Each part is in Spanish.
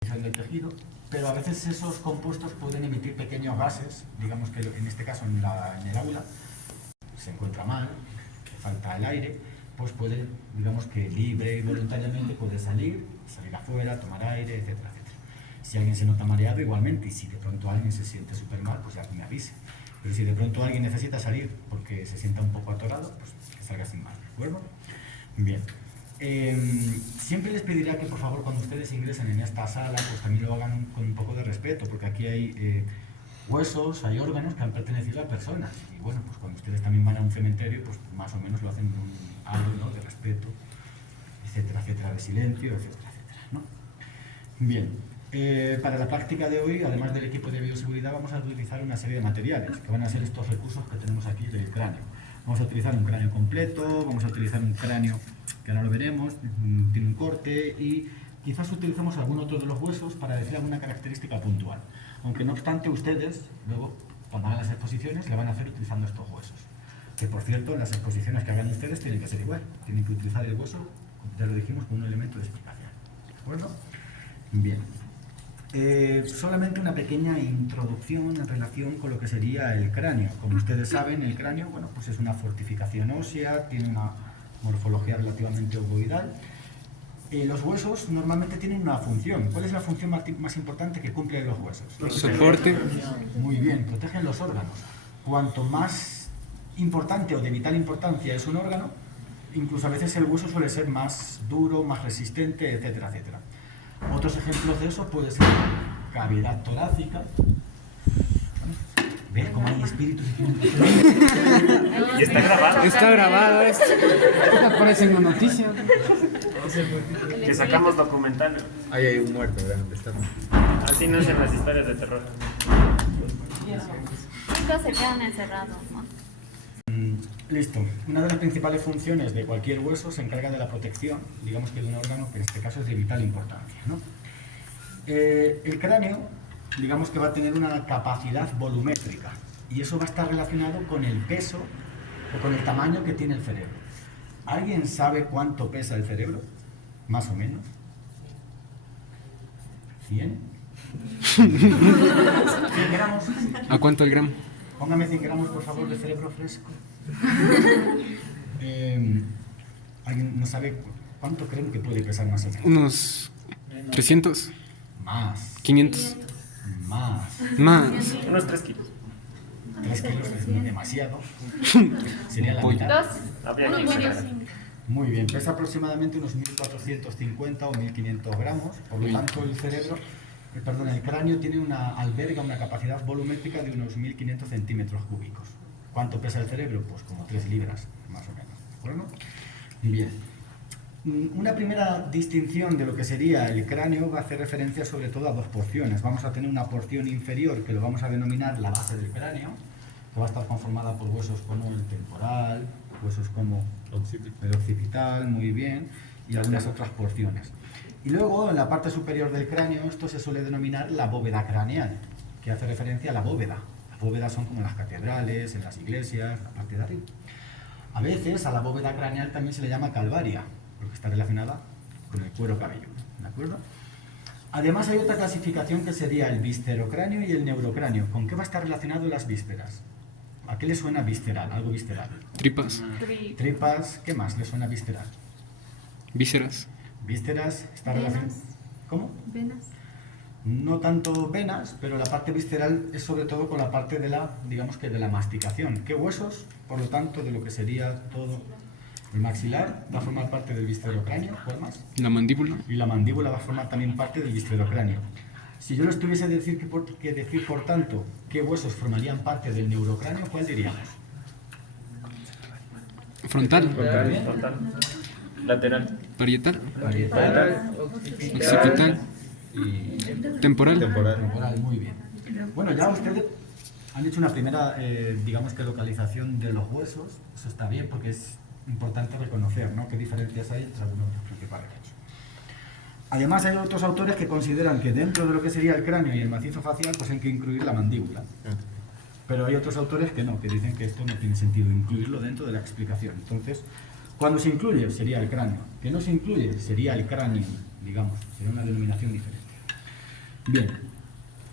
del tejido, pero a veces esos compuestos pueden emitir pequeños gases, digamos que en este caso en el aula se encuentra mal, falta el aire, pues puede, digamos que libre y voluntariamente puede salir afuera, tomar aire, etcétera, etcétera. Si alguien se nota mareado, igualmente, y si de pronto alguien se siente súper mal, pues ya que me avise. Pero si de pronto alguien necesita salir porque se sienta un poco atorado, pues que salga sin mal, ¿de acuerdo? Bien. Siempre les pediría que por favor cuando ustedes ingresen en esta sala pues también lo hagan con un poco de respeto, porque aquí hay huesos, hay órganos que han pertenecido a personas y bueno, pues cuando ustedes también van a un cementerio pues más o menos lo hacen con algo, ¿no?, de respeto, etcétera, etcétera, de silencio, etcétera, etcétera, ¿no? Bien, para la práctica de hoy, además del equipo de bioseguridad, vamos a utilizar una serie de materiales que van a ser estos recursos que tenemos aquí del cráneo. Vamos a utilizar un cráneo completo, vamos a utilizar un cráneo que ahora lo veremos, tiene un corte y quizás utilicemos algún otro de los huesos para decir alguna característica puntual. Aunque no obstante ustedes, luego, cuando hagan las exposiciones, le van a hacer utilizando estos huesos. Que por cierto, las exposiciones que hagan ustedes tienen que ser igual. Tienen que utilizar el hueso, ya lo dijimos, como un elemento de explicación. ¿De acuerdo? Bien. Solamente una pequeña introducción en relación con lo que sería el cráneo. Como ustedes saben, el cráneo, bueno, pues es una fortificación ósea, tiene una morfología relativamente ovoidal. Los huesos normalmente tienen una función. ¿Cuál es la función más importante que cumplen los huesos? Soporte. Muy bien, protegen los órganos. Cuanto más importante o de vital importancia es un órgano, incluso a veces el hueso suele ser más duro, más resistente, etcétera, etcétera. Otros ejemplos de eso puede ser cavidad torácica. ¿Ves cómo hay espíritus? Y está grabado. Está grabado esto. Aparece en la noticia. Que sacamos documental. Ahí hay un muerto, ¿verdad? ¿Dónde está? Así no hacen las historias de terror. Chicos se quedan encerrados, ¿no? Listo. Una de las principales funciones de cualquier hueso se encarga de la protección, digamos que de un órgano que en este caso es de vital importancia, ¿no? El cráneo, digamos que va a tener una capacidad volumétrica y eso va a estar relacionado con el peso o con el tamaño que tiene el cerebro. ¿Alguien sabe cuánto pesa el cerebro? Más o menos. ¿100? ¿100 gramos? ¿A cuánto el gramo? Póngame 100 gramos, por favor, de cerebro fresco. ¿Alguien no sabe cuánto creen que puede pesar más o menos? Unos 300, Más. 500, Más. más. Unos 3 kilos. 3 kilos es demasiado. Sería la mitad. Dos. Habría que exagerar. Muy bien, pesa aproximadamente unos 1450 o 1500 gramos. Por lo tanto, el cerebro, el cráneo alberga una capacidad volumétrica de unos 1500 centímetros cúbicos. ¿Cuánto pesa el cerebro? Pues como 3 libras, más o menos. ¿De acuerdo? Bien. Una primera distinción de lo que sería el cráneo va a hacer referencia sobre todo a dos porciones. Vamos a tener una porción inferior que lo vamos a denominar la base del cráneo, que va a estar conformada por huesos como el temporal, huesos como el occipital, muy bien, y algunas otras porciones. Y luego en la parte superior del cráneo esto se suele denominar la bóveda craneal, que hace referencia a la bóveda. Las bóvedas son como las catedrales, en las iglesias, la parte de arriba. A veces a la bóveda craneal también se le llama calvaria, porque está relacionada con el cuero cabelludo, ¿de acuerdo? Además hay otra clasificación que sería el viscerocráneo y el neurocráneo. ¿Con qué va a estar relacionado las vísceras? ¿A qué le suena visceral? Algo visceral. Tripas, Tripas, ¿qué más le suena visceral? vísceras. Vísceras está Venas. relacionado. ¿Cómo? Venas. No tanto venas, pero la parte visceral es sobre todo con la parte de la, digamos que de la masticación. ¿Qué huesos? Por lo tanto, de lo que sería todo el maxilar va a formar parte del viscerocráneo. ¿Cuál más? La mandíbula. Y la mandíbula va a formar también parte del viscerocráneo. Si yo les tuviese que decir, por tanto, qué huesos formarían parte del neurocráneo, ¿cuál diríamos? Frontal. Total. Lateral. Parietal. Parietal, Occipital. Y Temporal. temporal, muy bien. Bueno, ya ustedes han hecho una primera, digamos que localización de los huesos. Eso está bien porque es importante reconocer, ¿no?, qué diferencias hay entre algunos de los principales huesos. Además hay otros autores que consideran que dentro de lo que sería el cráneo y el macizo facial pues hay que incluir la mandíbula. Pero hay otros autores que no, que dicen que esto no tiene sentido incluirlo dentro de la explicación. Entonces, cuando se incluye sería el cráneo, que no se incluye sería el cráneo, digamos, sería una denominación diferente. Bien,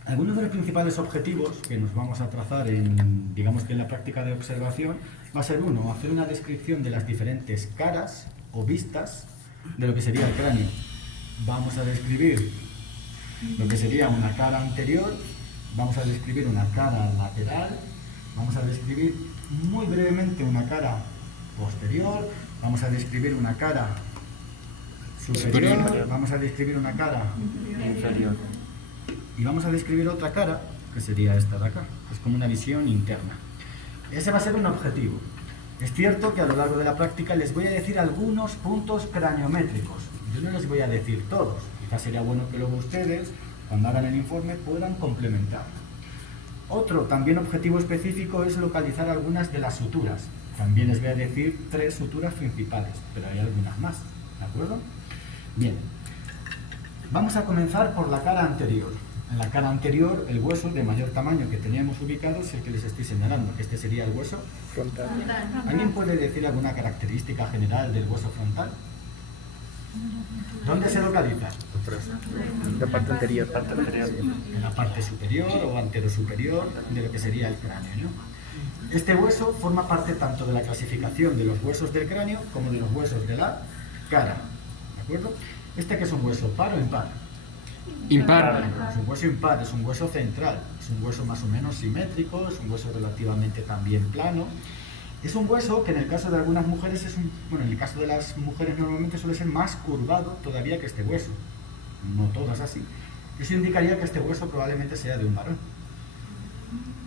algunos de los principales objetivos que nos vamos a trazar en, digamos que en la práctica de observación, va a ser uno, hacer una descripción de las diferentes caras o vistas de lo que sería el cráneo. Vamos a describir lo que sería una cara anterior, vamos a describir una cara lateral, vamos a describir muy brevemente una cara posterior, vamos a describir una cara superior, vamos a describir una cara Inferior. y vamos a describir otra cara, que sería esta de acá, es como una visión interna. Ese va a ser un objetivo. Es cierto que a lo largo de la práctica les voy a decir algunos puntos craniométricos. Yo no les voy a decir todos. Quizás sería bueno que luego ustedes, cuando hagan el informe, puedan complementar. Otro también objetivo específico es localizar algunas de las suturas. También les voy a decir 3 suturas principales, pero hay algunas más, ¿de acuerdo? Bien, vamos a comenzar por la cara anterior. En la cara anterior, el hueso de mayor tamaño que teníamos ubicado es el que les estoy señalando, que este sería el hueso frontal. ¿Alguien puede decir alguna característica general del hueso frontal? ¿Dónde se localiza? La parte anterior. En la parte superior o anterosuperior de lo que sería el cráneo, ¿no? Este hueso forma parte tanto de la clasificación de los huesos del cráneo como de los huesos de la cara, ¿de acuerdo? Este que es un hueso par o impar. Impar. Es un hueso impar, es un hueso central, es un hueso más o menos simétrico, es un hueso relativamente también plano. Es un hueso que en el caso de algunas mujeres bueno, en el caso de las mujeres normalmente suele ser más curvado todavía que este hueso. No todas así. Eso indicaría que este hueso probablemente sea de un varón.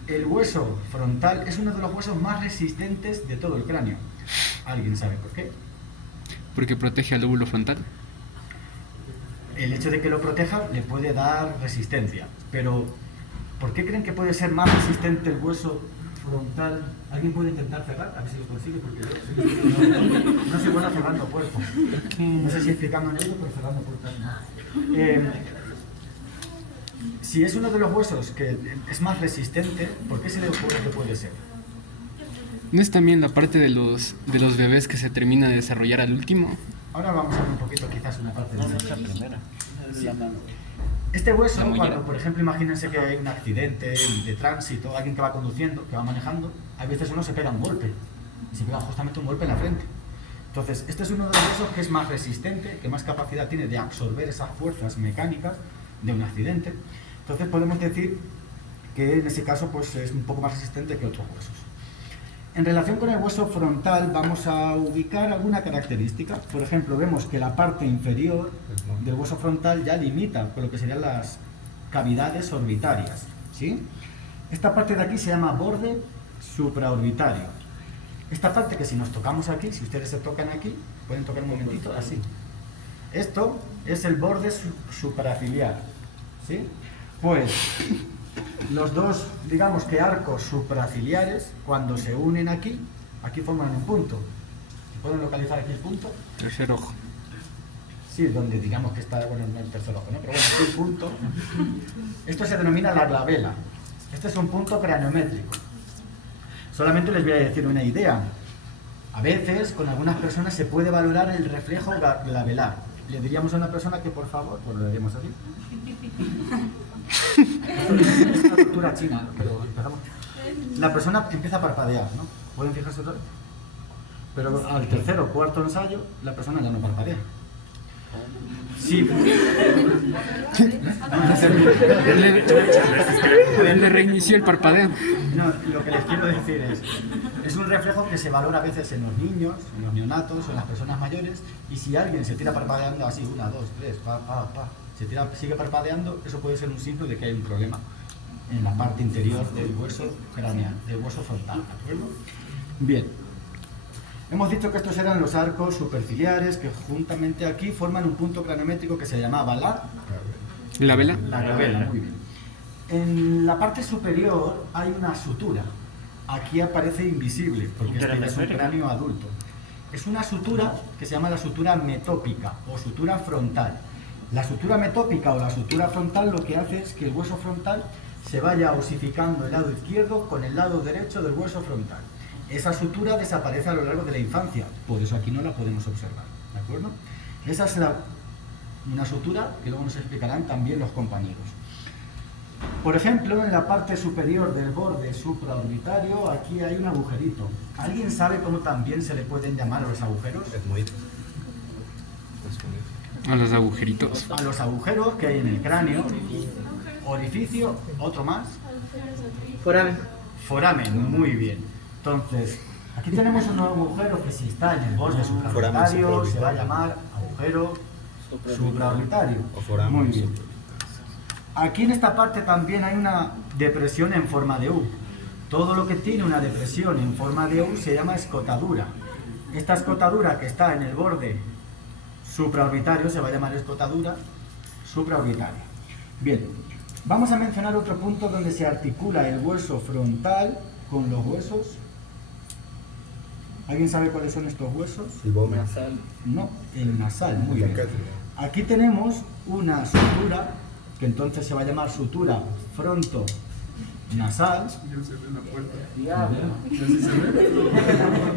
El hueso frontal es uno de los huesos más resistentes de todo el cráneo. ¿Alguien sabe por qué? Porque protege al lóbulo frontal. El hecho de que lo proteja le puede dar resistencia, pero ¿por qué creen que puede ser más resistente el hueso frontal? ¿Alguien puede intentar cerrar? A ver si lo consigue, porque yo no soy bueno cerrando puertas. No sé si explicando en ello, pero cerrando puertas no. Si es uno de los huesos que es más resistente, ¿por qué se le ocurre que puede ser? ¿No es también la parte de los bebés que se termina de desarrollar al último? Ahora vamos a ver un poquito quizás una parte de No, eso. es la primera. Sí. Este hueso, La mollera. cuando por ejemplo imagínense que hay un accidente de tránsito, alguien que va conduciendo, que va manejando, a veces uno se pega un golpe, y se pega justamente un golpe en la frente. Entonces, este es uno de los huesos que es más resistente, que más capacidad tiene de absorber esas fuerzas mecánicas de un accidente. Entonces podemos decir que en ese caso pues, es un poco más resistente que otros huesos. En relación con el hueso frontal vamos a ubicar alguna característica. Por ejemplo, vemos que la parte inferior del hueso frontal ya limita con lo que serían las cavidades orbitarias, ¿sí? Esta parte de aquí se llama borde supraorbitario. Esta parte que si nos tocamos aquí, si ustedes se tocan aquí, pueden tocar un momentito, así. Esto es el borde supraciliar, ¿sí? Pues los dos, digamos que arcos supraciliares, cuando se unen aquí forman un punto. ¿Pueden localizar aquí el punto? Tercer ojo. Sí, donde digamos que está, bueno, no el tercer ojo, ¿no? Pero bueno, aquí el punto. Esto se denomina la glabela. Este es un punto craniométrico. Solamente les voy a decir una idea. A veces, con algunas personas se puede valorar el reflejo glabelar. Le diríamos a una persona que por favor, bueno, le diríamos así. Esto es una cultura china, pero empezamos. La persona empieza a parpadear, ¿no? ¿Pueden fijarse otra vez? Pero al tercer o cuarto ensayo, la persona ya no parpadea. Sí. Le reinició el parpadeo. No, lo que les quiero decir es un reflejo que se valora a veces en los niños, en los neonatos o en las personas mayores, y si alguien se tira parpadeando así, 1, 2, 3, sigue parpadeando, eso puede ser un signo de que hay un problema en la parte interior del hueso craneal, del hueso frontal, ¿de acuerdo? Bien. Hemos dicho que estos eran los arcos superciliares que juntamente aquí forman un punto craniométrico que se llamaba ¿La vela? la glabela, muy bien. En la parte superior hay una sutura. Aquí aparece invisible, porque este es un cráneo adulto. Es una sutura que se llama la sutura metópica o sutura frontal. La sutura metópica o la sutura frontal lo que hace es que el hueso frontal se vaya osificando el lado izquierdo con el lado derecho del hueso frontal. Esa sutura desaparece a lo largo de la infancia, por eso aquí no la podemos observar, ¿de acuerdo? Esa es una sutura que luego nos explicarán también los compañeros. Por ejemplo, en la parte superior del borde supraorbitario, aquí hay un agujerito. ¿Alguien sabe cómo también se le pueden llamar a los agujeros? A los agujeritos. A los agujeros que hay en el cráneo. Orificio, otro más. Foramen. Foramen, muy bien. Entonces, aquí tenemos un agujero que si está en el borde supraorbitario se va a llamar agujero supraorbitario. Muy bien. Aquí en esta parte también hay una depresión en forma de U. Todo lo que tiene una depresión en forma de U se llama escotadura. Esta escotadura que está en el borde supraorbitario se va a llamar escotadura supraorbitaria. Bien, vamos a mencionar otro punto donde se articula el hueso frontal con los huesos. ¿Alguien sabe cuáles son estos huesos? El vómito. No, el nasal, muy bien. Aquí tenemos una sutura que entonces se va a llamar sutura frontonasal.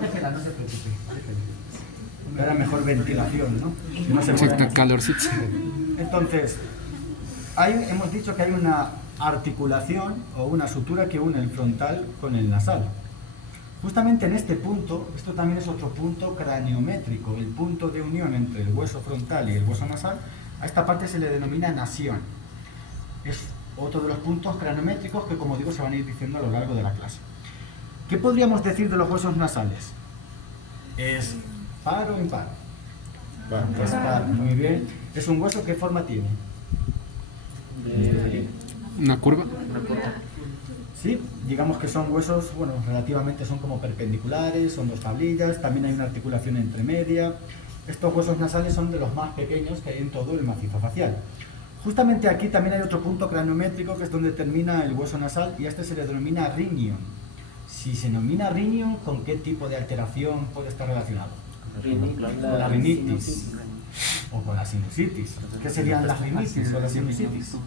Déjela, no se preocupe. Era mejor ventilación, ¿no? Que no se mueva. Exacto, calorcito. Entonces, hemos dicho que hay una articulación o una sutura que une el frontal con el nasal. Justamente en este punto, esto también es otro punto craniométrico, el punto de unión entre el hueso frontal y el hueso nasal, a esta parte se le denomina nasión. Es otro de los puntos craniométricos que, como digo, se van a ir diciendo a lo largo de la clase. ¿Qué podríamos decir de los huesos nasales? ¿Es par o impar? Es par, muy bien. ¿Es un hueso? ¿Qué forma tiene? Una curva. Sí, digamos que son huesos, bueno, relativamente son como perpendiculares, son dos tablillas, también hay una articulación entre media. Estos huesos nasales son de los más pequeños que hay en todo el macizo facial. Justamente aquí también hay otro punto craniométrico que es donde termina el hueso nasal y a este se le denomina riñón. Si se denomina riñón, ¿con qué tipo de alteración puede estar relacionado? Con la rinitis o con la sinusitis. ¿Qué serían las rinitis o las sinusitis?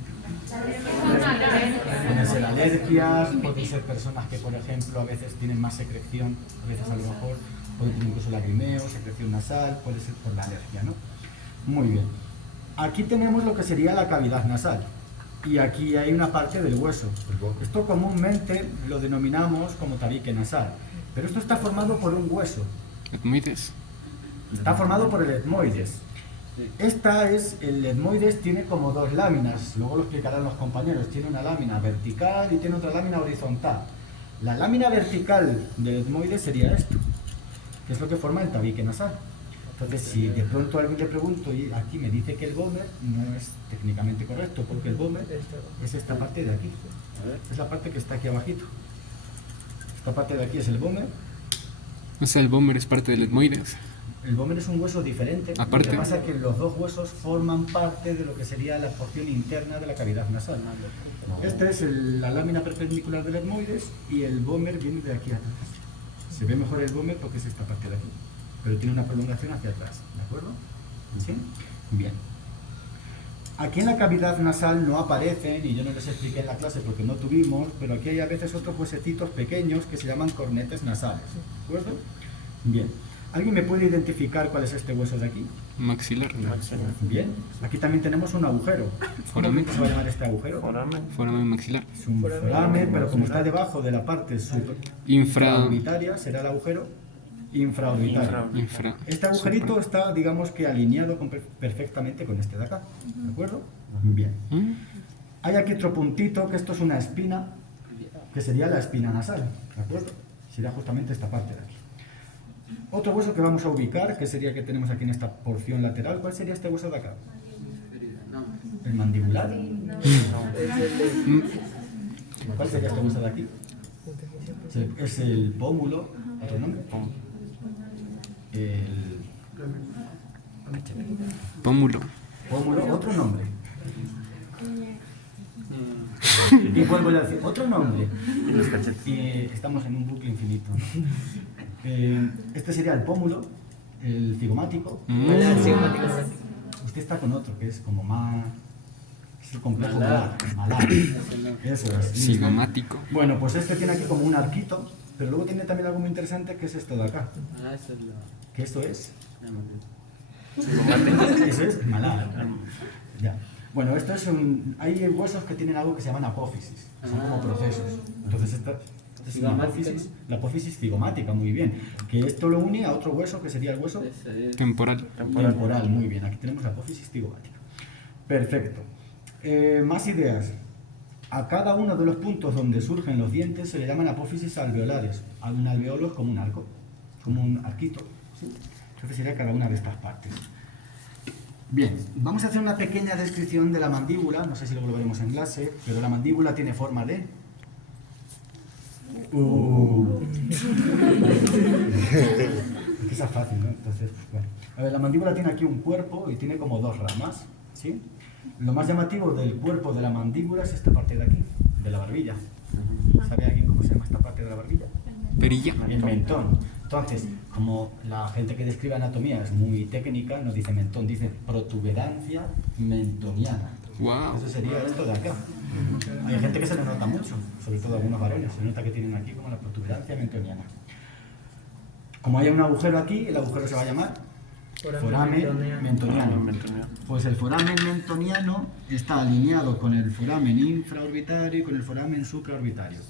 Pueden ser alergias, pueden ser personas que, por ejemplo, a veces tienen más secreción, a veces a lo mejor pueden tener incluso lagrimeo, secreción nasal, puede ser por la alergia, ¿no? Muy bien. Aquí tenemos lo que sería la cavidad nasal y aquí hay una parte del hueso. Esto comúnmente lo denominamos como tabique nasal, pero esto está formado por un hueso. Etmoides. Está formado por el etmoides. El etmoides tiene como dos láminas, luego lo explicarán los compañeros. Tiene una lámina vertical y tiene otra lámina horizontal. La lámina vertical del etmoides sería esto, que es lo que forma el tabique nasal. Entonces, si de pronto alguien le pregunto y aquí me dice que el vómer, no es técnicamente correcto, porque el vómer es esta parte de aquí. Es la parte que está aquí abajito. Esta parte de aquí es el vómer. O sea, el vómer es parte del etmoides. El vómer es un hueso diferente. Aparte. Lo que pasa es que los dos huesos forman parte de lo que sería la porción interna de la cavidad nasal. Esta es la lámina perpendicular del etmoides y el vómer viene de aquí atrás. Se ve mejor el vómer porque es esta parte de aquí, pero tiene una prolongación hacia atrás, ¿de acuerdo? ¿Sí? Bien. Aquí en la cavidad nasal no aparecen, y yo no les expliqué en la clase porque no tuvimos, pero aquí hay a veces otros huesecitos pequeños que se llaman cornetes nasales, ¿de acuerdo? Bien. ¿Alguien me puede identificar cuál es este hueso de aquí? Maxilar. Bien. Aquí también tenemos un agujero. ¿Cómo Foramen. se va a llamar este agujero? Foramen maxilar. Es un foramen, pero como está debajo de la parte infraorbitaria, será el agujero infraorbitario. Este agujerito está, digamos que alineado perfectamente con este de acá, ¿de acuerdo? Bien. Hay aquí otro puntito, que esto es una espina, que sería la espina nasal, ¿de acuerdo? Sería justamente esta parte de aquí. Otro hueso que vamos a ubicar, que sería que tenemos aquí en esta porción lateral, ¿cuál sería este hueso de acá? ¿El mandibular? ¿Cuál sería este hueso de aquí? Es el pómulo, ¿otro nombre? Pómulo. Pómulo, otro nombre. Y vuelvo a decir, otro nombre. Estamos en un bucle infinito. Este sería el pómulo, el cigomático. El cigomático. Usted está con otro, que es como más... Es el complejo malar. Eso es. Cigomático. Bueno, pues este tiene aquí como un arquito, pero luego tiene también algo muy interesante que es esto de acá. ¿Qué esto es? Eso es malar. Ya. Bueno, hay huesos que tienen algo que se llaman apófisis, son como procesos. Entonces esta es una apófisis, la apófisis cigomática, muy bien. Que esto lo une a otro hueso que sería el hueso Temporal. temporal, muy bien. Aquí tenemos la apófisis cigomática. Perfecto. Más ideas. A cada uno de los puntos donde surgen los dientes se le llaman apófisis alveolares. Un alveolo es como un arco, como un arquito, ¿sí? Entonces sería cada una de estas partes. Bien, vamos a hacer una pequeña descripción de la mandíbula, no sé si luego lo veremos en clase, pero la mandíbula tiene forma de... Esa es fácil, ¿no? Entonces, bueno. A ver, la mandíbula tiene aquí un cuerpo y tiene como dos ramas, ¿sí? Lo más llamativo del cuerpo de la mandíbula es esta parte de aquí, de la barbilla. ¿Sabe alguien cómo se llama esta parte de la barbilla? Perilla. El mentón. Entonces, como la gente que describe anatomía es muy técnica, no dice mentón, dice protuberancia mentoniana. Wow. Eso sería esto de acá. Hay gente que se le nota mucho, sobre todo algunos varones, se nota que tienen aquí como la protuberancia mentoniana. Como hay un agujero aquí, el agujero se va a llamar foramen mentoniano. Pues el foramen mentoniano está alineado con el foramen infraorbitario y con el foramen supraorbitario,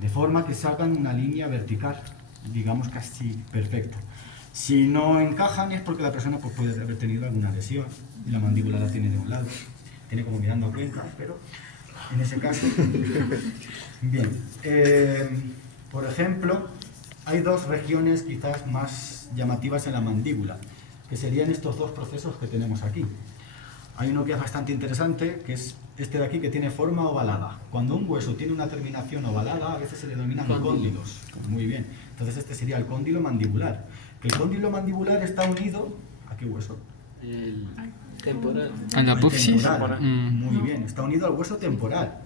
de forma que sacan una línea vertical, digamos casi perfecta. Si no encajan es porque la persona pues, puede haber tenido alguna lesión y la mandíbula la tiene de un lado, tiene como mirando a Cuenca, pero en ese caso... Bien, por ejemplo, hay dos regiones quizás más llamativas en la mandíbula, que serían estos dos procesos que tenemos aquí. Hay uno que es bastante interesante, que es este de aquí, que tiene forma ovalada. Cuando un hueso tiene una terminación ovalada, a veces se le denominan cóndilos. Muy bien. Entonces este sería el cóndilo mandibular. El cóndilo mandibular está unido... ¿A qué hueso? El temporal. ¿A la apófisis? Temporal. Muy bien. Está unido al hueso temporal.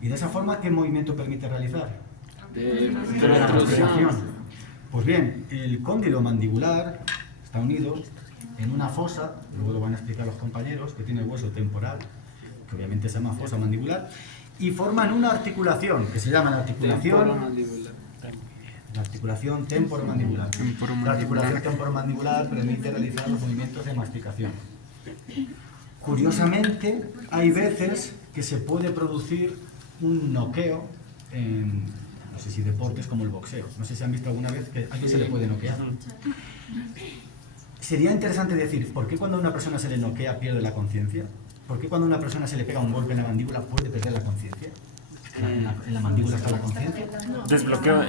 Y de esa forma, ¿qué movimiento permite realizar? De La retracción. retracción. Pues bien, el cóndilo mandibular está unido en una fosa, luego lo van a explicar los compañeros, que tiene el hueso temporal, que obviamente se llama fosa mandibular, y forman una articulación, que se llama la articulación temporomandibular. La articulación temporomandibular permite realizar los movimientos de masticación. Curiosamente, hay veces que se puede producir un noqueo en, no sé si deportes como el boxeo. No sé si han visto alguna vez que a alguien se le puede noquear. Sería interesante decir, ¿por qué cuando a una persona se le noquea pierde la conciencia? ¿Por qué cuando a una persona se le pega un golpe en la mandíbula puede perder la conciencia? ¿En la mandíbula está la conciencia? Desbloqueo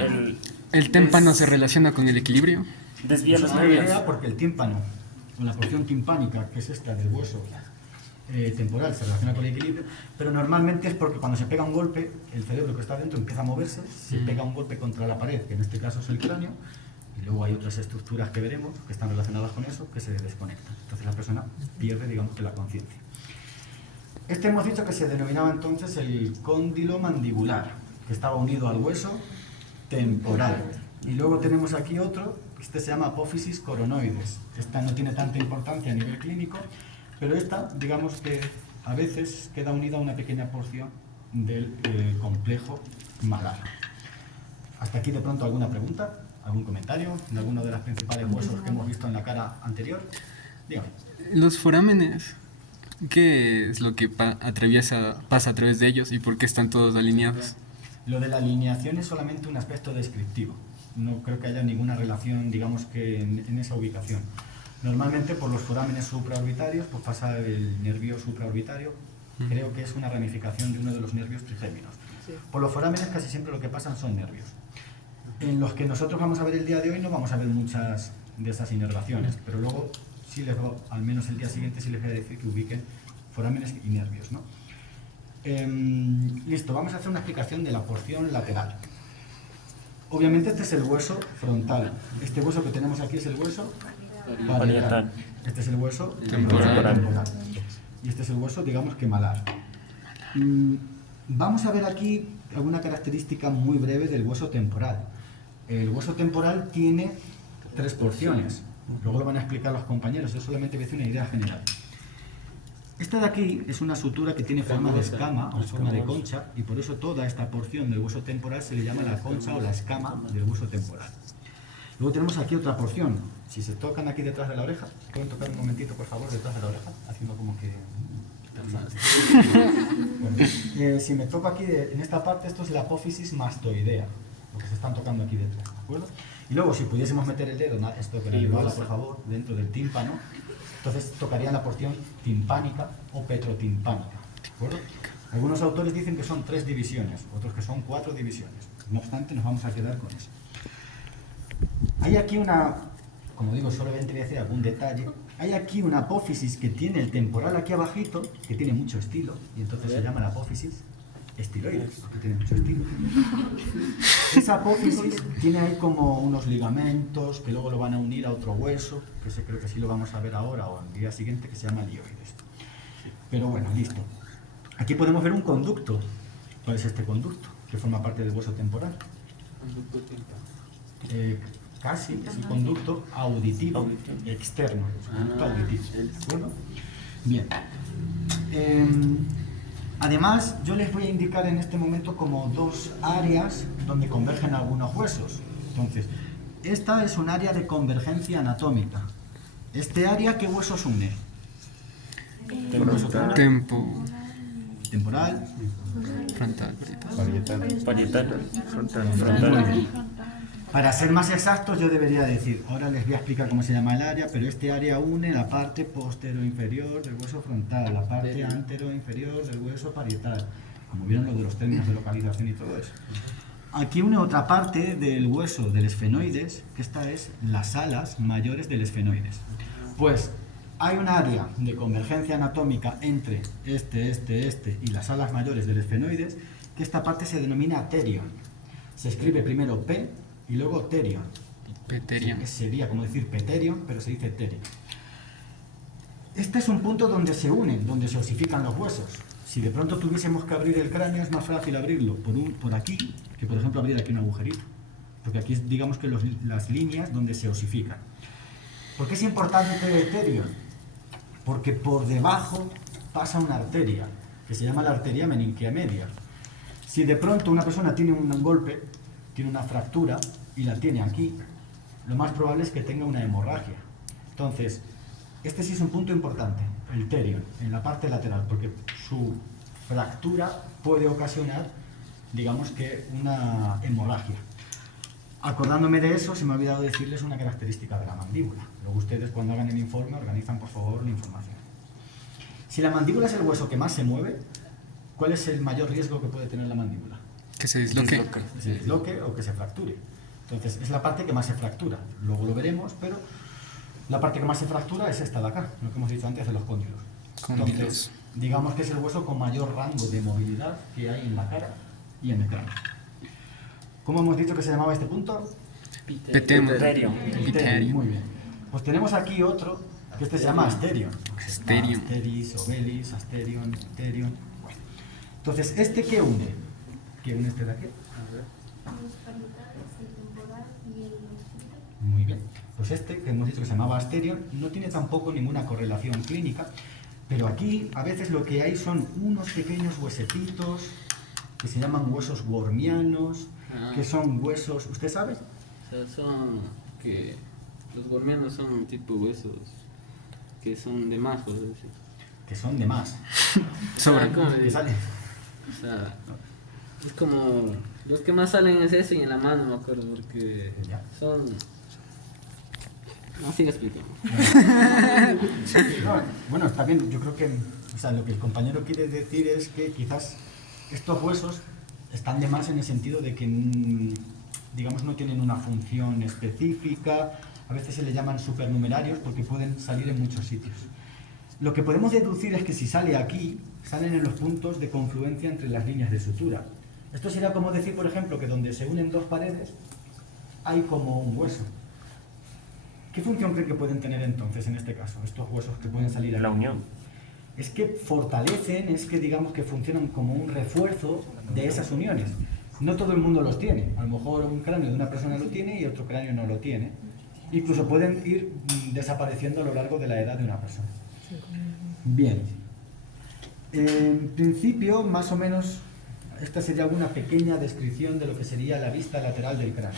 ¿El témpano se relaciona con el equilibrio? desvía los Es una nervios. idea porque el tímpano, o la porción timpánica, que es esta del hueso temporal, se relaciona con el equilibrio, pero normalmente es porque cuando se pega un golpe, el cerebro que está dentro empieza a moverse, se pega un golpe contra la pared, que en este caso es el cráneo, y luego hay otras estructuras que veremos que están relacionadas con eso, que se desconectan. Entonces la persona pierde, digamos, que la conciencia. Este hemos dicho que se denominaba entonces el cóndilo mandibular, que estaba unido al hueso temporal. Y luego tenemos aquí otro, este se llama apófisis coronoides. Esta no tiene tanta importancia a nivel clínico, pero esta, digamos que a veces queda unida a una pequeña porción del complejo malar. ¿Hasta aquí de pronto alguna pregunta? ¿Algún comentario de alguno de los principales huesos que hemos visto en la cara anterior? Dígame. Los forámenes, ¿qué es lo que pasa a través de ellos y por qué están todos alineados? Lo de la alineación es solamente un aspecto descriptivo. No creo que haya ninguna relación, digamos que en esa ubicación. Normalmente por los forámenes supraorbitarios pues pasa el nervio supraorbitario, creo que es una ramificación de uno de los nervios trigéminos. Por los forámenes casi siempre lo que pasan son nervios. En los que nosotros vamos a ver el día de hoy no vamos a ver muchas de esas inervaciones, pero luego sí les voy, al menos el día siguiente sí les voy a decir que ubiquen forámenes y nervios, ¿no? Listo, vamos a hacer una explicación de la porción lateral. Obviamente este es el hueso frontal. Este hueso que tenemos aquí es el hueso parietal. Este es el hueso temporal. Y este es el hueso, digamos que malar. Vamos a ver aquí alguna característica muy breve del hueso temporal. El hueso temporal tiene 3 porciones. Luego lo van a explicar los compañeros. Yo solamente voy a decir una idea general. Esta de aquí es una sutura que tiene forma de escama o forma de concha, y por eso toda esta porción del hueso temporal se le llama la concha o la escama del hueso temporal. Luego tenemos aquí otra porción. Si se tocan aquí detrás de la oreja, ¿pueden tocar un momentito, por favor, detrás de la oreja? Haciendo como que Bueno, si me toco aquí, en esta parte, esto es la apófisis mastoidea, lo que se están tocando aquí detrás, ¿de acuerdo? Y luego, si pudiésemos meter el dedo, esto que me lo por favor, dentro del tímpano, entonces tocaría la porción timpánica o petrotimpánica, ¿de acuerdo? Algunos autores dicen que son 3 divisiones, otros que son 4 divisiones. No obstante, nos vamos a quedar con eso. Hay aquí una, como digo, solamente voy a decir algún detalle. Hay aquí una apófisis que tiene el temporal aquí abajito, que tiene mucho estilo, y entonces se llama la apófisis estiloides, porque tiene mucho estilo. Esa apófisis tiene ahí como unos ligamentos que luego lo van a unir a otro hueso, que ese creo que sí lo vamos a ver ahora o el día siguiente, que se llama lioides. Pero bueno, listo. Aquí podemos ver un conducto. ¿Cuál es este conducto? Que forma parte del hueso temporal. Casi es el conducto auditivo externo. Conducto auditivo. ¿De acuerdo? Bien. Además, yo les voy a indicar en este momento como 2 áreas donde convergen algunos huesos. Entonces, esta es un área de convergencia anatómica. Este área, ¿qué huesos une? Temporal, Frontal. Parietal. Para ser más exactos, yo debería decir, ahora les voy a explicar cómo se llama el área, pero este área une la parte postero-inferior del hueso frontal, la parte antero-inferior del hueso parietal, como vieron lo de los términos de localización y todo eso. Aquí une otra parte del hueso del esfenoides, que esta es las alas mayores del esfenoides. Pues hay un área de convergencia anatómica entre este y las alas mayores del esfenoides, que esta parte se denomina terion. Se escribe primero P y luego terion. Peterion. Sería como decir peterion, pero se dice terion. Este es un punto donde se unen, donde se osifican los huesos. Si de pronto tuviésemos que abrir el cráneo, es más fácil abrirlo por aquí, que por ejemplo abrir aquí un agujerito. Porque aquí es, digamos que las líneas donde se osifican. ¿Por qué es importante el terion? Porque por debajo pasa una arteria, que se llama la arteria meningia media. Si de pronto una persona tiene un golpe, tiene una fractura y la tiene aquí, lo más probable es que tenga una hemorragia. Entonces, este sí es un punto importante, el terion, en la parte lateral, porque su fractura puede ocasionar, digamos que, una hemorragia. Acordándome de eso, se me ha olvidado decirles una característica de la mandíbula. Luego ustedes, cuando hagan el informe, organizan, por favor, la información. Si la mandíbula es el hueso que más se mueve, ¿cuál es el mayor riesgo que puede tener la mandíbula? Que se disloque. Que se disloque o que se fracture. Entonces, es la parte que más se fractura. Luego lo veremos, pero la parte que más se fractura es esta de acá, lo que hemos dicho antes de los cóndilos. Entonces, digamos que es el hueso con mayor rango de movilidad que hay en la cara y en el cráneo. ¿Cómo hemos dicho que se llamaba este punto? Peterion. Muy bien. Pues tenemos aquí otro, que este se llama asterion. Asterion. Asteris, obelis, asterion, terion. Bueno. Entonces, ¿este qué une? ¿Qué une este de aquí? Muy bien. Pues este, que hemos dicho que se llamaba asterion, no tiene tampoco ninguna correlación clínica, pero aquí a veces lo que hay son unos pequeños huesecitos que se llaman huesos wormianos, que son huesos, ¿usted sabe? O sea, son que los gormianos son tipo huesos que son de más, por decir. Que son de más. Sobre. ¿Cómo le Que digo? salen. O sea, es como los que más salen es eso y en la mano, me acuerdo, porque Ya. son. No, sigue explicando. No, bueno, está bien, yo creo que, o sea, lo que el compañero quiere decir es que quizás estos huesos están de más en el sentido de que, digamos, no tienen una función específica, a veces se le llaman supernumerarios porque pueden salir en muchos sitios. Lo que podemos deducir es que si sale aquí, salen en los puntos de confluencia entre las líneas de sutura. Esto sería como decir, por ejemplo, que donde se unen dos paredes hay como un hueso. ¿Qué función cree que pueden tener entonces en este caso, estos huesos que pueden salir aquí? La unión. Es que fortalecen, es que digamos que funcionan como un refuerzo de esas uniones. No todo el mundo los tiene. A lo mejor un cráneo de una persona lo tiene y otro cráneo no lo tiene. Incluso pueden ir desapareciendo a lo largo de la edad de una persona. Bien. En principio, más o menos, esta sería una pequeña descripción de lo que sería la vista lateral del cráneo.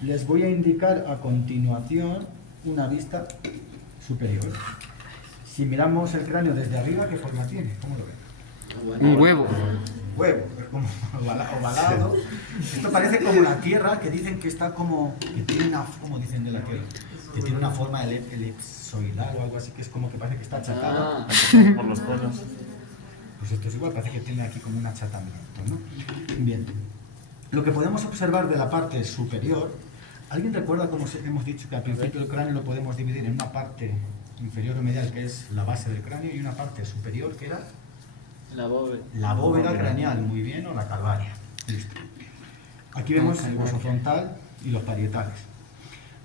Les voy a indicar a continuación una vista superior. Si miramos el cráneo desde arriba, ¿qué forma tiene? ¿Cómo lo ven? Un huevo. Huevo, es como ovalado. Esto parece como la Tierra, que dicen que está como, que tiene una, como dicen de la Tierra, que tiene una forma elipsoidal o algo así, que es como que parece que está achatada. Por los polos. Pues esto es igual, parece que tiene aquí como un achatamiento, ¿no? Bien. Lo que podemos observar de la parte superior, ¿alguien recuerda cómo hemos dicho que al principio del cráneo lo podemos dividir en una parte inferior o medial, que es la base del cráneo, y una parte superior, que era La bóveda. la bóveda craneal, muy bien, o la calvaria. Listo. Aquí vemos el hueso frontal y los parietales.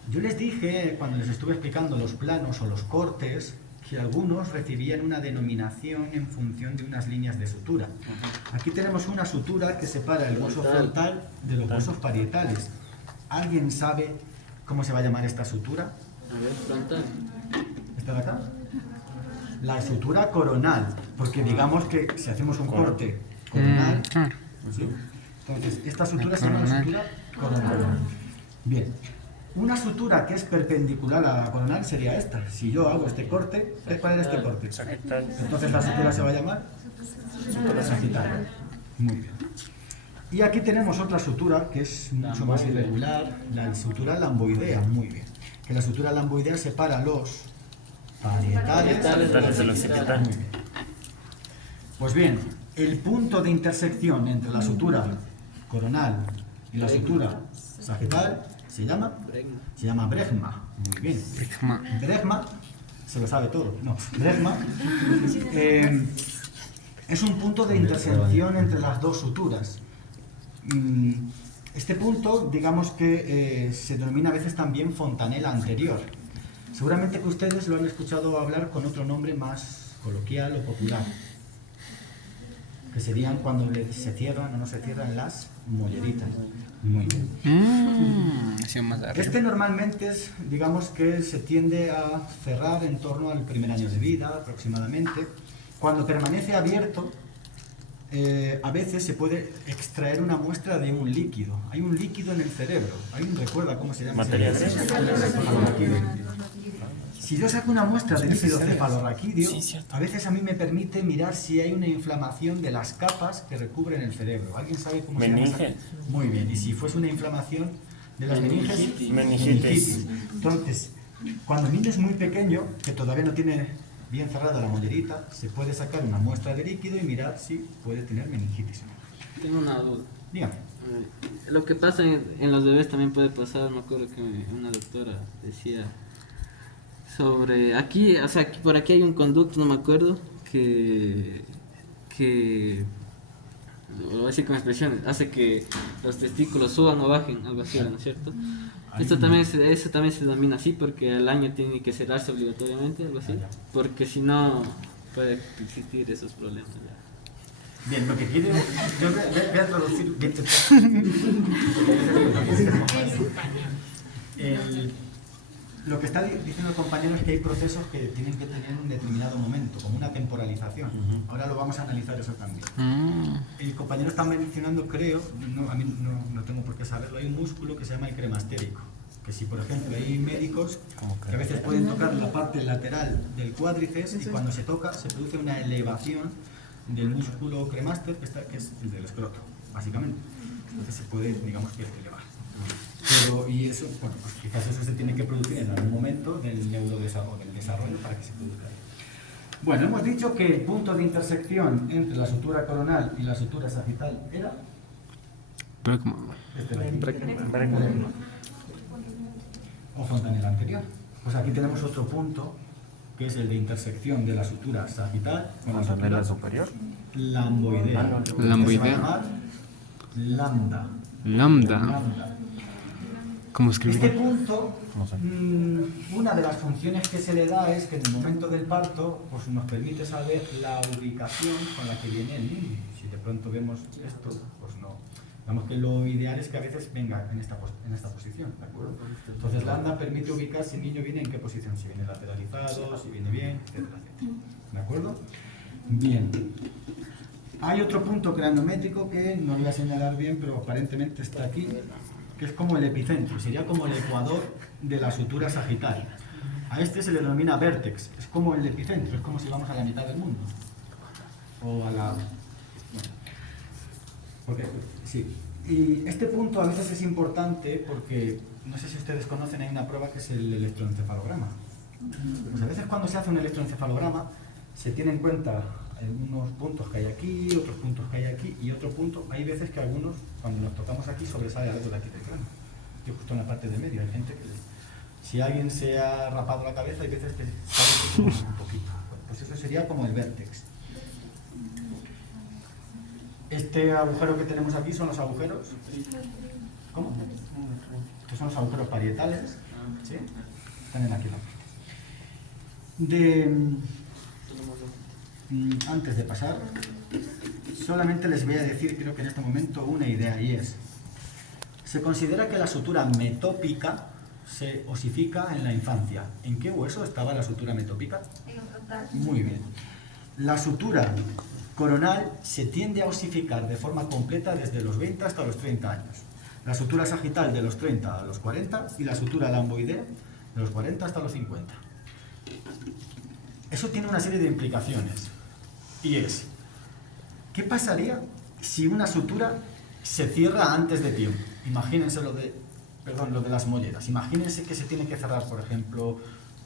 Yo les dije, cuando les estuve explicando los planos o los cortes, que algunos recibían una denominación en función de unas líneas de sutura. Aquí tenemos una sutura que separa el hueso frontal de los huesos parietales. ¿Alguien sabe cómo se va a llamar esta sutura? A ver, frontal. ¿Esta de acá? La sutura coronal, porque digamos que si hacemos un corte coronal, Claro. ¿sí? Entonces esta sutura se llama la sutura coronal. Bien, una sutura que es perpendicular a la coronal sería esta. Si yo hago este corte, ¿cuál era este corte? Entonces la sutura se va a llamar sutura sagital. Muy bien. Y aquí tenemos otra sutura que es mucho más irregular, la sutura lamboidea, muy bien. Que la sutura lamboidea separa los parietales de los sagital. Muy bien. Pues bien, el punto de intersección entre la sutura coronal y la sutura sagital se llama bregma. Muy bien. Bregma, se lo sabe todo. No, bregma es un punto de intersección entre las dos suturas. Este punto, digamos que se denomina a veces también fontanela anterior. Seguramente que ustedes lo han escuchado hablar con otro nombre más coloquial o popular, que serían cuando se cierran o no se cierran las molleritas. Muy bien. Así más arriba. Este normalmente es, digamos que se tiende a cerrar en torno al primer año de vida aproximadamente. Cuando permanece abierto, a veces se puede extraer una muestra de un líquido. Hay un líquido en el cerebro. ¿Alguien recuerda cómo se llama? Materia ese líquido? Si yo saco una muestra de líquido cefalorraquídeo, a veces a mí me permite mirar si hay una inflamación de las capas que recubren el cerebro. ¿Alguien sabe cómo se llama? Meninge. Muy bien. Y si fuese una inflamación de las meninges, Meningitis. Entonces, cuando el niño es muy pequeño, que todavía no tiene bien cerrada la mollerita, se puede sacar una muestra de líquido y mirar si puede tener meningitis. Tengo una duda. Dígame. Lo que pasa en los bebés también puede pasar, me acuerdo que una doctora decía sobre aquí, o sea, por aquí hay un conducto, no me acuerdo, que lo voy a decir con expresiones, hace que los testículos suban o bajen, algo así, ¿no es cierto? Eso también se denomina así porque al año tiene que cerrarse obligatoriamente, algo así, porque si no puede existir esos problemas. Bien, lo que quiere, yo voy a traducir, lo que está diciendo el compañero es que hay procesos que tienen que tener un determinado momento, como una temporalización. Ahora lo vamos a analizar eso también. El compañero está mencionando, creo, a mí no tengo por qué saberlo, hay un músculo que se llama el cremastérico. Que si, por ejemplo, hay médicos que a veces pueden tocar la parte lateral del cuádriceps y cuando se toca se produce una elevación del músculo cremaster, que es el del escroto, básicamente. Entonces se puede, digamos, que elevar. Pero, y eso, bueno, pues quizás eso se tiene que producir en algún momento del neurodesarrollo, del desarrollo para que se produzca. Bueno, hemos dicho que el punto de intersección entre la sutura coronal y la sutura sagital era o fontanela anterior. Pues aquí tenemos otro punto que es el de intersección de la sutura sagital con la sutura superior. lamboidea. Lamboidea. Se va a llamar lambda. Lambda. ¿Cómo Este escribir? punto, una de las funciones que se le da es que en el momento del parto pues nos permite saber la ubicación con la que viene el niño. Si de pronto vemos esto, pues no. Digamos que lo ideal es que a veces venga en esta posición, ¿de acuerdo? Entonces lambda permite ubicar si el niño viene en qué posición, si viene lateralizado, si viene bien, etcétera, etcétera. ¿De acuerdo? Bien. Hay otro punto cranométrico que no lo voy a señalar bien, pero aparentemente está aquí, que es como el epicentro, sería como el ecuador de la sutura sagital. A este se le denomina vértex, es como el epicentro, es como si vamos a la mitad del mundo. O a la... Bueno, sí. Y este punto a veces es importante porque, no sé si ustedes conocen, hay una prueba que es el electroencefalograma. Pues a veces cuando se hace un electroencefalograma se tiene en cuenta algunos puntos que hay aquí, otros puntos que hay aquí y otro punto. Hay veces que algunos, cuando nos tocamos aquí, sobresale algo de aquí del cráneo. Y justo en la parte de medio hay gente que, si alguien se ha rapado la cabeza, hay veces que sale un poquito. Pues eso sería como el vértex. Este agujero que tenemos aquí son los agujeros. ¿Cómo? Estos son los agujeros parietales. ¿Sí? Están en aquí. Antes de pasar, solamente les voy a decir, creo que en este momento, una idea, y es: se considera que la sutura metópica se osifica en la infancia. ¿En qué hueso estaba la sutura metópica? En los frontales. Muy bien. La sutura coronal se tiende a osificar de forma completa desde los 20 hasta los 30 años. La sutura sagital de los 30 a los 40 y la sutura lamboidea de los 40 hasta los 50. Eso tiene una serie de implicaciones. Y es, ¿qué pasaría si una sutura se cierra antes de tiempo? Imagínense lo de las molleras. Imagínense que se tiene que cerrar, por ejemplo,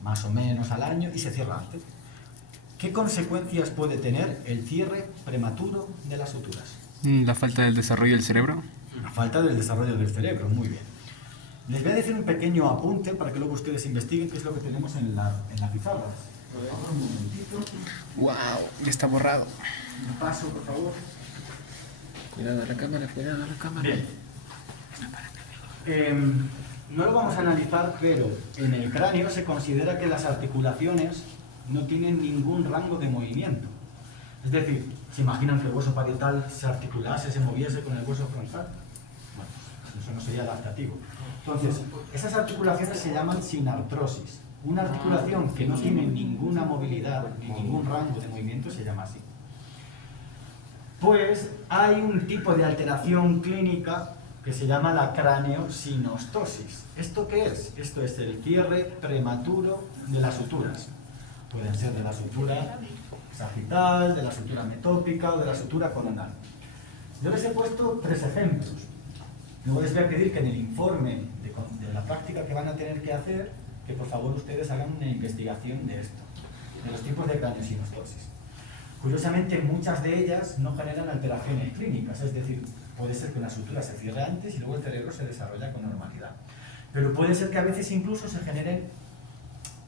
más o menos al año y se cierra antes. ¿Qué consecuencias puede tener el cierre prematuro de las suturas? La falta del desarrollo del cerebro. La falta del desarrollo del cerebro, muy bien. Les voy a decir un pequeño apunte para que luego ustedes investiguen qué es lo que tenemos en la pizarra. Por favor, un momentito. ¡Wow! Ya está borrado. Un paso, por favor. Cuidado a la cámara, cuidado a la cámara. Bien. No lo vamos a analizar, pero en el cráneo se considera que las articulaciones no tienen ningún rango de movimiento. Es decir, ¿se imaginan que el hueso parietal se articulase, se moviese con el hueso frontal? Bueno, eso no sería adaptativo. Entonces, esas articulaciones se llaman sinartrosis. Una articulación que no tiene ninguna movilidad ni ningún rango de movimiento se llama así. Pues hay un tipo de alteración clínica que se llama la craneosinostosis. ¿Esto qué es? Esto es el cierre prematuro de las suturas. Pueden ser de la sutura sagital, de la sutura metópica o de la sutura coronal. Yo les he puesto 3 ejemplos. Luego les voy a pedir que en el informe de la práctica que van a tener que hacer, que por favor ustedes hagan una investigación de esto, de los tipos de craneosinostosis. Curiosamente, muchas de ellas no generan alteraciones clínicas, es decir, puede ser que una sutura se cierre antes y luego el cerebro se desarrolla con normalidad. Pero puede ser que a veces incluso se generen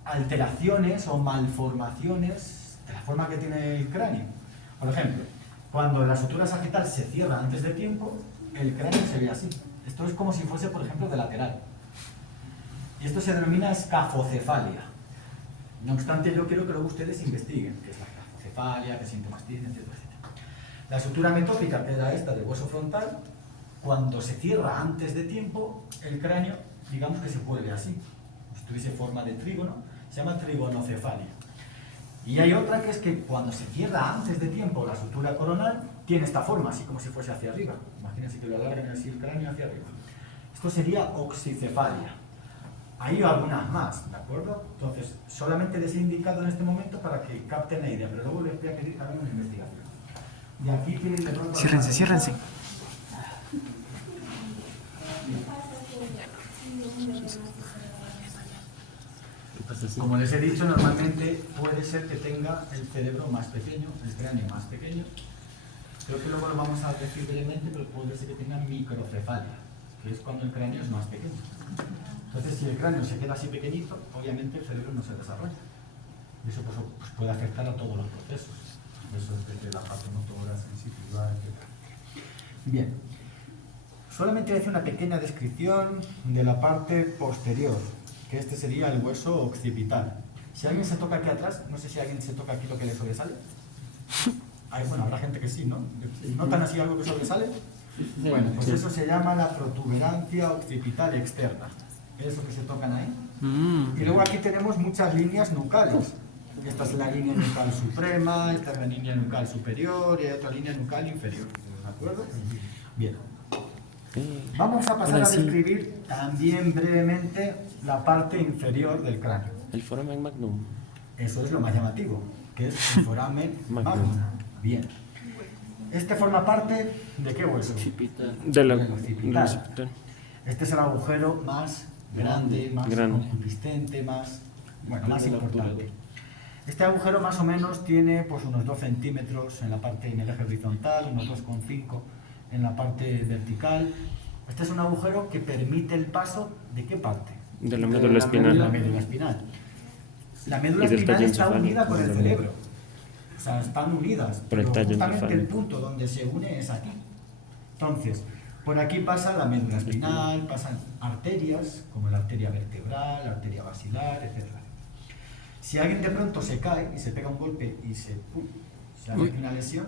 alteraciones o malformaciones de la forma que tiene el cráneo. Por ejemplo, cuando la sutura sagital se cierra antes de tiempo, el cráneo se ve así. Esto es como si fuese, por ejemplo, de lateral. Y esto se denomina escafocefalia. No obstante, yo quiero que luego ustedes investiguen qué es la escafocefalia, qué síntomas tiene, etc. La sutura metópica, que era esta del hueso frontal, cuando se cierra antes de tiempo, el cráneo, digamos que se vuelve así. Si tuviese forma de trígono, se llama trigonocefalia. Y hay otra que es que cuando se cierra antes de tiempo la sutura coronal, tiene esta forma, así como si fuese hacia arriba. Imagínense que lo alarguen así el cráneo hacia arriba. Esto sería oxicefalia. Hay algunas más, ¿de acuerdo? Entonces, solamente les he indicado en este momento para que capten la idea, pero luego les voy a pedir que hagan una investigación. Y aquí tienen de pronto... Ciérrense. Como les he dicho, normalmente puede ser que tenga el cerebro más pequeño, el cráneo más pequeño. Creo que luego lo vamos a decir brevemente, pero puede ser que tenga microcefalia, que es cuando el cráneo es más pequeño. Entonces, si el cráneo se queda así pequeñito, obviamente el cerebro no se desarrolla. Y eso pues, puede afectar a todos los procesos. Eso es desde la parte motora, sensitiva, etc. Bien. Solamente voy a hacer una pequeña descripción de la parte posterior, que este sería el hueso occipital. Si alguien se toca aquí atrás, no sé si alguien se toca aquí lo que le sobresale. Ay, bueno, habrá gente que sí, ¿no? ¿Notan así algo que sobresale? Bueno, pues eso se llama la protuberancia occipital externa. Eso que se tocan ahí. Y luego aquí tenemos muchas líneas nucales. Esta es la línea nucal suprema, esta es la línea nucal superior y hay otra línea nucal inferior. ¿De acuerdo? Bien. Vamos a pasar a describir también brevemente la parte inferior del cráneo. El foramen magnum. Eso es lo más llamativo, que es el foramen Magnum. magnum. Bien. Este forma parte de qué hueso? Occipital. De la Del occipital. occipital. Este es el agujero más grande, más Grande. consistente, más, bueno, más De la importante. altura. Este agujero más o menos tiene pues unos 2 centímetros en la parte, en el eje horizontal, unos 2,5 en la parte vertical. Este es un agujero que permite el paso ¿de qué parte? De la médula De la espinal. médula espinal. La médula Y del espinal tallo está encefálico, unida con el ¿verdad? cerebro. O sea, están unidas. Por el Pero tallo justamente el encefálico. punto donde se une es aquí. Entonces, por aquí pasa la médula espinal, pasan arterias, como la arteria vertebral, la arteria basilar, etc. Si alguien de pronto se cae y se pega un golpe y se hace Uy. una lesión,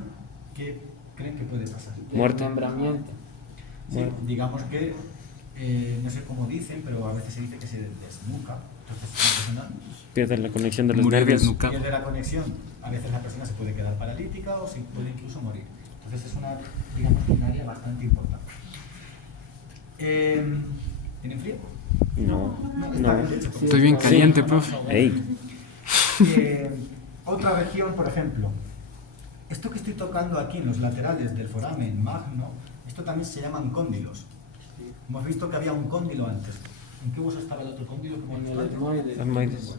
¿qué creen que puede pasar? Muerte. Desmembramiento. Sí, Bueno. digamos que, no sé cómo dicen, pero a veces se dice que se desnuca. Entonces, la persona Pierde la conexión de los Murió nervios. desnucado. pierde la conexión. A veces la persona se puede quedar paralítica o se puede incluso morir. Entonces es una, digamos, un área bastante importante. ¿Tienen frío? No, está no. bien hecho. Estoy bien caliente, Sí. profe. Ey. Otra región, por ejemplo, esto que estoy tocando aquí en los laterales del foramen magno, esto también se llaman cóndilos. Hemos visto que había un cóndilo antes. ¿En qué hueso estaba el otro cóndilo? que hemos En visto el antes? etmoide. Hermoides.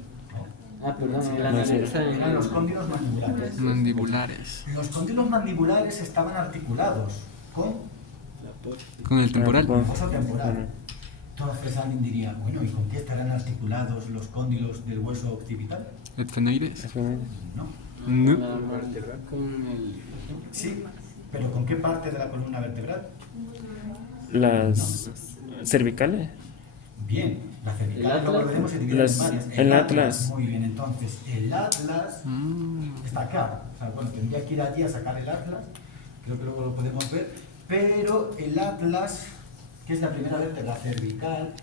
Ah, perdón, en la No, sí. nariz. Eran los cóndilos mandibulares. Mandibulares. Los cóndilos mandibulares estaban articulados con Con el temporal. Con- fosa temporal. Entonces alguien diría, bueno, ¿y con qué estarán articulados los cóndilos del hueso occipital? Etfenoides. No. No. Con el... Sí, pero ¿con qué parte de la columna vertebral? Las cervicales. Bien, la El cervical, atlas. luego lo veremos, se divide Las- en varias. el atlas. Muy bien, entonces el atlas Mm. está acá. O sea, bueno, tendría que ir allí a sacar el atlas, creo que luego lo podemos ver, pero el atlas, que es la primera vértebra cervical,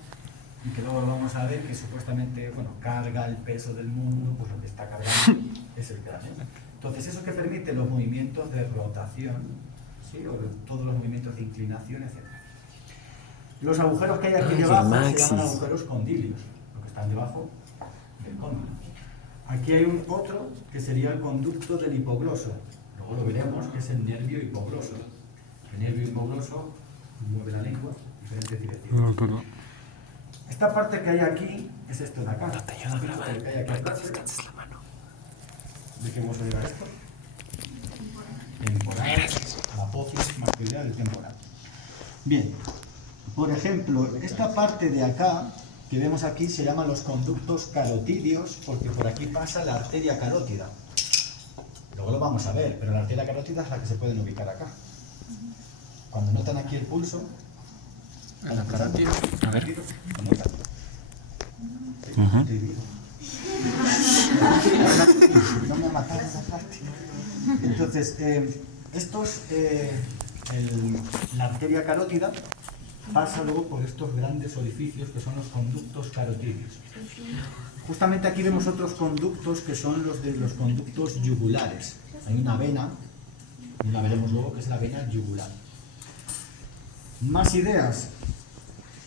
y que luego lo vamos a ver, que supuestamente, bueno, carga el peso del mundo, pues lo que está cargando es el cráneo. Entonces, eso que permite los movimientos de rotación, ¿sí? O todos los movimientos de inclinación, etc. Los agujeros que hay aquí Ay, debajo se Maxis. llaman agujeros condilios, los que están debajo del cóndilo. Aquí hay otro que sería el conducto del hipogloso. Luego lo veremos, que es el nervio hipogloso. El nervio hipogloso mueve la lengua en diferentes direcciones. Perdón. Esta parte que hay aquí es esto de acá. No te ayudo a grabar. ¿De qué hueso era esto? Temporal, la apófisis mastoidea del temporal. Bien, por ejemplo, esta parte de acá que vemos aquí se llaman los conductos carotídeos porque por aquí pasa la arteria carótida. Luego lo vamos a ver, pero la arteria carótida es la que se pueden ubicar acá. Cuando notan aquí el pulso, A la carótida. A ver. ¿lo notan? Sí, Ujú. estoy vivo. No me ha matado esa parte. Entonces, la arteria carótida pasa luego por estos grandes orificios que son los conductos carotídeos. Justamente aquí vemos otros conductos que son los de los conductos yugulares. Hay una vena, y la veremos luego, que es la vena yugular. Más ideas.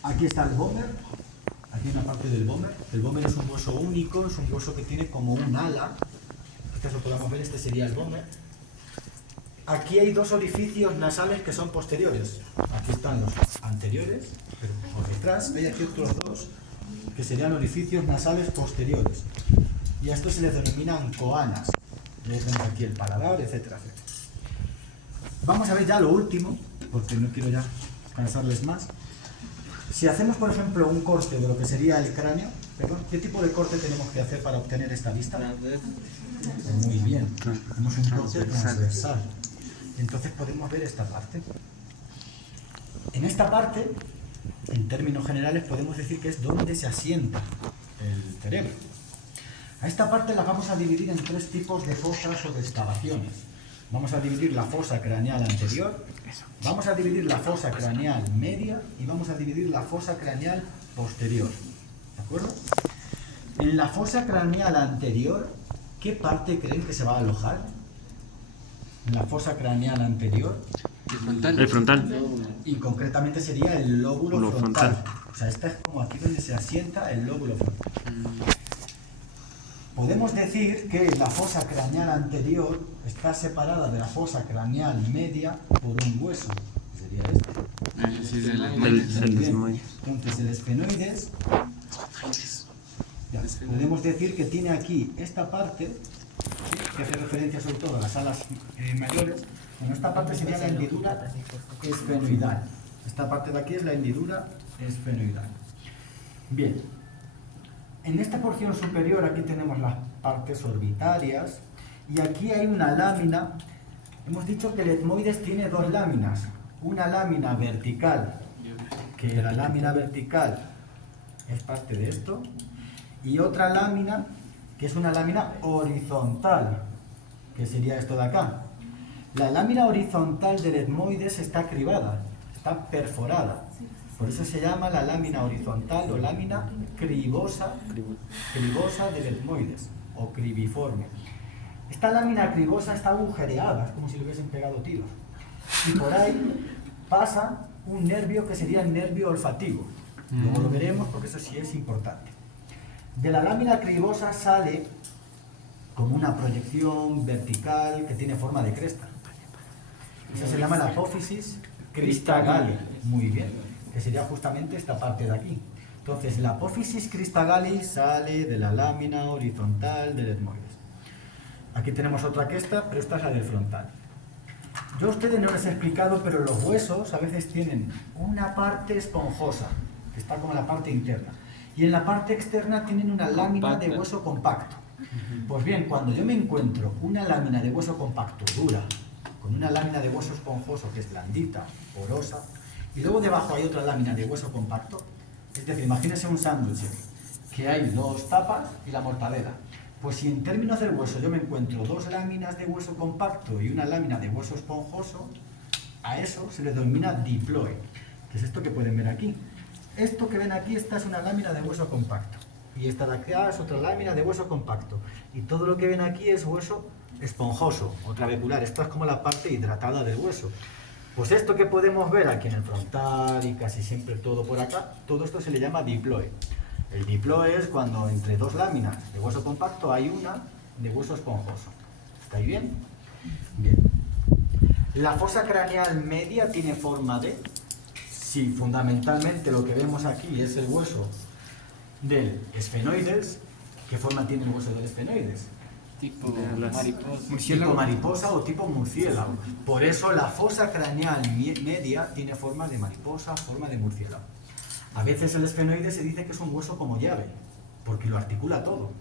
Aquí está el vómer. Aquí hay una parte del vómer. El vómer es un hueso único, es un hueso que tiene como un ala. Quizás lo podamos ver, este sería el vómer. Aquí hay dos orificios nasales que son posteriores. Aquí están los anteriores, pero por detrás hay aquí otros dos que serían orificios nasales posteriores. Y a estos se les denominan coanas. Les vemos aquí el paladar, etcétera, etcétera. Vamos a ver ya lo último, porque no quiero ya cansarles más. Si hacemos, por ejemplo, un corte de lo que sería el cráneo, perdón, ¿qué tipo de corte tenemos que hacer para obtener esta vista? Muy bien, tenemos un corte transversal. Entonces podemos ver esta parte. En esta parte, en términos generales, podemos decir que es donde se asienta el cerebro. A esta parte la vamos a dividir en tres tipos de fosas o de excavaciones. Vamos a dividir la fosa craneal anterior, vamos a dividir la fosa craneal media y vamos a dividir la fosa craneal posterior. ¿De acuerdo? En la fosa craneal anterior, ¿qué parte creen que se va a alojar? En la fosa craneal anterior, El frontal. El frontal. y concretamente sería el lóbulo Lo frontal. frontal. O sea, esta es como aquí donde se asienta el lóbulo frontal. Podemos decir que la fosa craneal anterior está separada de la fosa craneal media por un hueso, que sería este. Sí, es el El Muy bien. desmoides. Entonces el esfenoides, ya, podemos decir que tiene aquí esta parte, ¿sí?, que hace referencia sobre todo a las alas mayores. Bueno, esta parte sería la hendidura esfenoidal. Esta parte de aquí es la hendidura esfenoidal. Bien, en esta porción superior aquí tenemos las partes orbitarias y aquí hay una lámina. Hemos dicho que el etmoides tiene dos láminas, una lámina vertical, que la lámina vertical es parte de esto, y otra lámina que es una lámina horizontal, que sería esto de acá. La lámina horizontal del etmoides está cribada, está perforada, por eso se llama la lámina horizontal o lámina cribosa del etmoides o cribiforme. Esta lámina cribosa está agujereada, es como si le hubiesen pegado tiros, y por ahí pasa un nervio que sería el nervio olfativo. Luego lo veremos porque eso sí es importante. De la lámina cribosa sale como una proyección vertical que tiene forma de cresta. Eso se llama la apófisis crista galli. Muy bien, que sería justamente esta parte de aquí. Entonces, la apófisis crista galli sale de la lámina horizontal del etmoides. Aquí tenemos otra que esta, pero esta es la del frontal. Yo a ustedes no les he explicado, pero los huesos a veces tienen una parte esponjosa, que está como en la parte interna, y en la parte externa tienen una lámina de hueso compacto. Pues bien, cuando yo me encuentro una lámina de hueso compacto dura, con una lámina de hueso esponjoso que es blandita, porosa, y luego debajo hay otra lámina de hueso compacto, es decir, imagínense un sándwich que hay dos tapas y la mortadela. Pues si en términos del hueso yo me encuentro dos láminas de hueso compacto y una lámina de hueso esponjoso, a eso se le denomina diploe, que es esto que pueden ver aquí. Esto que ven aquí, esta es una lámina de hueso compacto, y esta de acá es otra lámina de hueso compacto, y todo lo que ven aquí es hueso esponjoso o trabecular. Esto es como la parte hidratada del hueso. Pues esto que podemos ver aquí en el frontal y casi siempre todo por acá, todo esto se le llama diploe. El diploe es cuando entre dos láminas de hueso compacto hay una de hueso esponjoso. ¿Está ahí bien? Bien. La fosa craneal media tiene forma de... Si fundamentalmente lo que vemos aquí es el hueso del esfenoides, ¿qué forma tiene el hueso del esfenoides? Tipo Las- mariposa. Tipo mariposa o tipo murciélago. Por eso la fosa craneal media tiene forma de mariposa, forma de murciélago. A veces el esfenoide se dice que es un hueso como llave, porque lo articula todo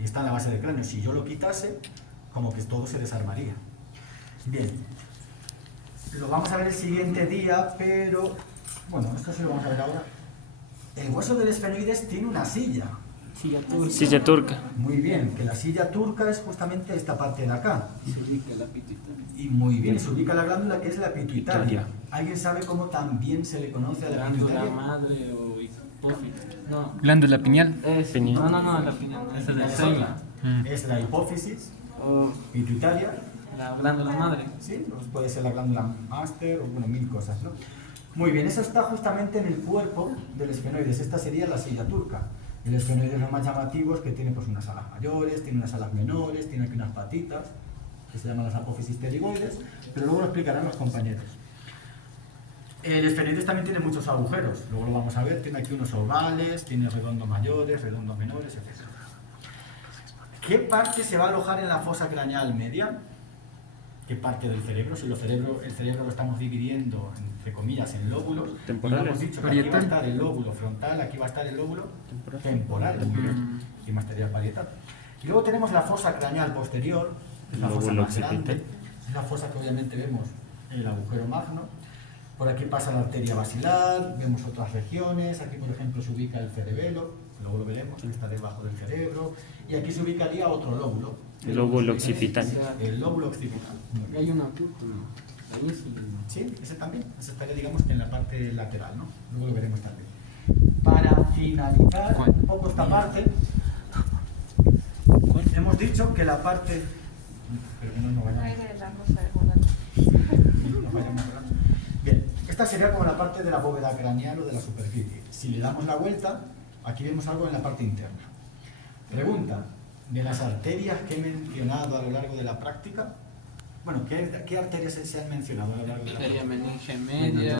y está en la base del cráneo. Si yo lo quitase, como que todo se desarmaría. Bien, lo vamos a ver el siguiente día, pero bueno, esto sí lo vamos a ver ahora. El hueso del esfenoides tiene una silla. Silla turca. Muy bien, que la silla turca es justamente esta parte de acá. Se ubica la pituitaria. Y muy bien, se ubica la glándula que es la pituitaria. ¿Alguien sabe cómo también se le conoce a la Glándula pituitaria? madre o hipófisis. No. Glándula pineal. Pineal. No, la pineal. Esa es del sueño. Es la hipófisis O pituitaria, la glándula madre. ¿sí? Pues puede ser la glándula máster o bueno, mil cosas, ¿no? Muy bien, eso está justamente en el cuerpo del esfenoides. Esta sería la silla turca. El esfenoides lo más llamativo es que tiene pues unas alas mayores, tiene unas alas menores, tiene aquí unas patitas, que se llaman las apófisis pterigoides, pero luego lo explicarán los compañeros. El esfenoides también tiene muchos agujeros, luego lo vamos a ver, tiene aquí unos ovales, tiene redondos mayores, redondos menores, etc. ¿Qué parte se va a alojar en la fosa craneal media? ¿Qué parte del cerebro? Si el cerebro lo estamos dividiendo, entre comillas, en lóbulos, Temporales. y hemos dicho que aquí va a estar el lóbulo frontal, aquí va a estar el lóbulo temporal, muy bien, y más material parietal. Y luego tenemos la fosa craneal posterior, es la fosa Lóbulo más grande, occipital. es la fosa que obviamente vemos el agujero magno. Por aquí pasa la arteria basilar, vemos otras regiones, aquí por ejemplo se ubica el cerebelo, luego lo veremos, él está debajo del cerebro, y aquí se ubicaría otro lóbulo. El lóbulo occipital. El lóbulo occipital. Y hay una oculto, ¿no? Ahí sí. Sí, ese también, ese estaría digamos que en la parte lateral, ¿no? Luego lo veremos también. Para finalizar un poco esta parte, hemos dicho que la parte... Pero que no vayamos. Ay, de la rosa de Guadalupe. Nos vayamos volando. Bien, esta sería como la parte de la bóveda craneal o de la superficie. Si le damos la vuelta, aquí vemos algo en la parte interna. Pregunta, De las arterias que he mencionado a lo largo de la práctica, bueno, ¿qué arterias se han mencionado a lo largo de la práctica? Sería meninge media.